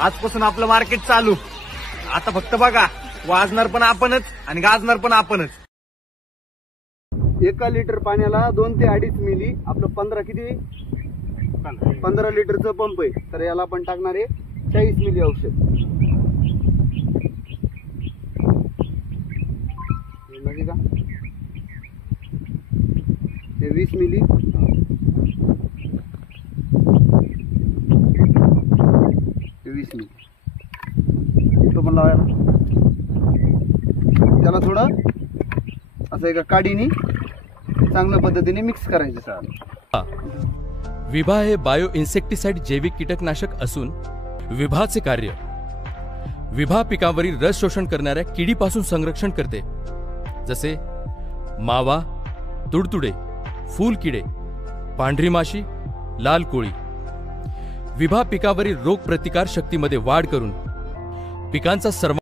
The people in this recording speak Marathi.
आजपासून आपलं मार्केट चालू. आता फक्त बघा, वाजणार पण आपणच आणि गाजणार पण आपणच. 1 लिटर पाण्याला 2 ते 2.5 मिली. आपलं 15 किती 15 लिटरचं पंप आहे. तर याला आपण टाकणार आहे 40 मिली औषध. म्हणजे का हे 20 मिली, हे 20 मिली. तो पण लावायला त्याला थोडं असं एका काडीने चांगल्या पद्धतीने मिक्स करायचं. सर, विभा हे बायो इन्सेक्टिसाइड जैविक कीटकनाशक असून विभाचे कार्य विभा पिकावरील रस शोषण करणाऱ्या किडीपासून संरक्षण करते, जसे मावा, तुडतुडे, फूलकिडे, पांढरी माशी, लाल कोळी. विभा पिकावरील रोग प्रतिकार शक्तीमध्ये वाढ करून पिकांचा सर्व